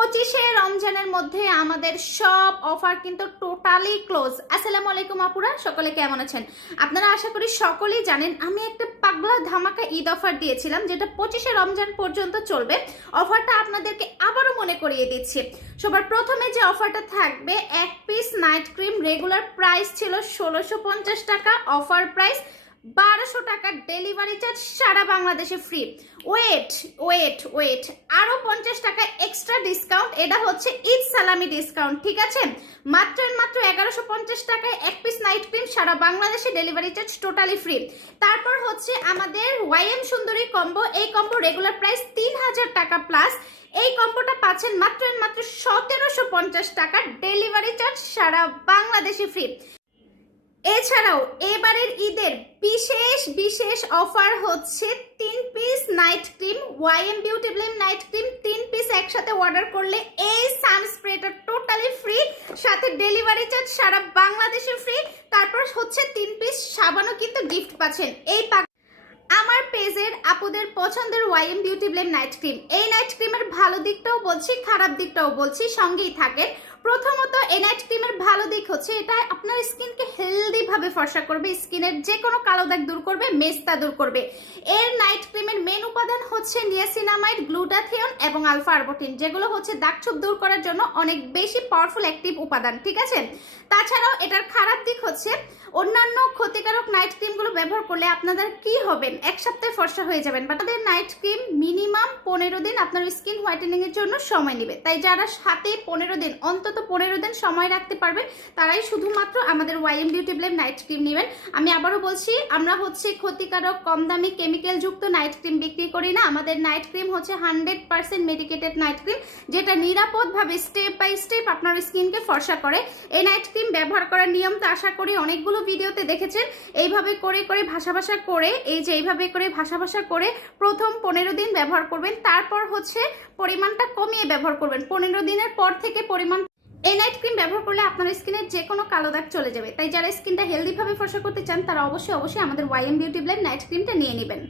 25শে রমজানের মধ্যে আমাদের সব অফার কিন্তু টোটালি ক্লোজ। আসসালামু আলাইকুম আপুরা, সকলে কেমন আছেন? আপনারা আশা করি সকলেই জানেন আমি একটা পাগলা ধামাকা ঈদ অফার দিয়েছিলাম, যেটা 25শে রমজান পর্যন্ত চলবে। অফারটা আপনাদেরকে আবারও মনে করিয়ে দিচ্ছি। সবার প্রথমে যে অফারটা থাকবে, এক piece night cream regular price ছিল 1650 টাকা, অফার প্রাইস 1200 টাকা, ডেলিভারি চার্জ সারা বাংলাদেশে ফ্রি। ওয়েট ওয়েট ওয়েট, আরো 50 টাকা এক্সট্রা ডিসকাউন্ট, এটা হচ্ছে ঈদ সালামি ডিসকাউন্ট, ঠিক আছে? মাত্র 1150 টাকায় এক পিস নাইট ক্রিম, সারা বাংলাদেশে ডেলিভারি চার্জ টোটালি ফ্রি। তারপর হচ্ছে আমাদের ওয়াইএম সুন্দরী কম্বো, এই কম্বো রেগুলার প্রাইস 3000 টাকা প্লাস, এই কম্বোটা পাচ্ছেন মাত্র 1750 টাকা, ডেলিভারি চার্জ সারা বাংলাদেশে ফ্রি। এছাড়াও এবারের ঈদের বিশেষ বিশেষ অফার হচ্ছে 3 piece night cream, YM beauty balm night cream 3 piece একসাথে অর্ডার করলে এই সানস্প্রেটা টোটালি ফ্রি, সাথে ডেলিভারি চার্জ সারা বাংলাদেশে ফ্রি। তারপর হচ্ছে 3 পিস সাবানও কিন্তু গিফট পাচ্ছেন। এই আমার পেজের আপুদের পছন্দের YM beauty balm night cream, এই নাইট ক্রিমের ভালো দিকটাও বলছি, খারাপ দিকটাও বলছি, সঙ্গেই থাকেন। প্রথমত, এই নাইট ক্রিমের ভালো দিক হচ্ছে এটা আপনার স্কিনকে হেলদি ভাবে ফর্সা করবে, স্কিনের যে কোনো কালো দাগ দূর করবে, মেস্তা দূর করবে। এর নাইট ক্রিমের মেন উপাদান হচ্ছে নিয়াসিনামাইড, গ্লুটাথিয়ন এবং আলফা আরবুটিন, যেগুলো হচ্ছে দাগছোপ দূর করার জন্য অনেক বেশি পাওয়ারফুল অ্যাক্টিভ উপাদান, ঠিক আছে? তাছাড়াও এটার খারাপ দিক হচ্ছে অন্যান্য ক্ষতিকারক নাইট ক্রিমগুলো ব্যবহার করলে আপনাদের কি হবেন, এক সপ্তাহে ফর্সা হয়ে যাবেন। বাট আমাদের নাইট ক্রিম মিনিমাম 15 দিন আপনার স্কিন হোয়াইটেনিং এর জন্য সময় নেবে। তাই যারা সাথে 15 দিন, অন্তত 15 দিন সময় রাখতে পারবেন, তারাই শুধুমাত্র আমাদের YM beauty balm night cream নেবেন। আমি আবারও বলছি, আমরা হচ্ছে ক্ষতিকারক কম দামি কেমিক্যাল যুক্ত নাইট ক্রিম বিক্রি করি না। আমাদের নাইট ক্রিম হচ্ছে 100% মেডিকেটেড নাইট ক্রিম, যেটা নিরাপদভাবে স্টেপ বাই স্টেপ আপনার স্কিনকে ফর্সা করে। এই নাইট ক্রিম ব্যবহার করার নিয়ম তো আশা করি অনেকগুলো ভিডিওতে দেখেছেন। এইভাবে করে করে ভাসা ভাসা করে, এই যে এইভাবে করে ভাসা ভাসা করে প্রথম 15 দিন ব্যবহার করবেন, তারপর হচ্ছে পরিমাণটা কমিয়ে ব্যবহার করবেন। 15 দিনের পর থেকে পরিমাণ, এই নাইট ক্রিম ব্যবহার করলে আপনার স্কিনের যে কোনো কালো দাগ চলে যাবে। তাই যারা স্কিনটা হেলদি ভাবে ফর্সা করতে চান, তারা অবশ্যই আমাদের ওয়াইএম বিউটি ব্লেম নাইট ক্রিমটা নিয়ে নেবেন।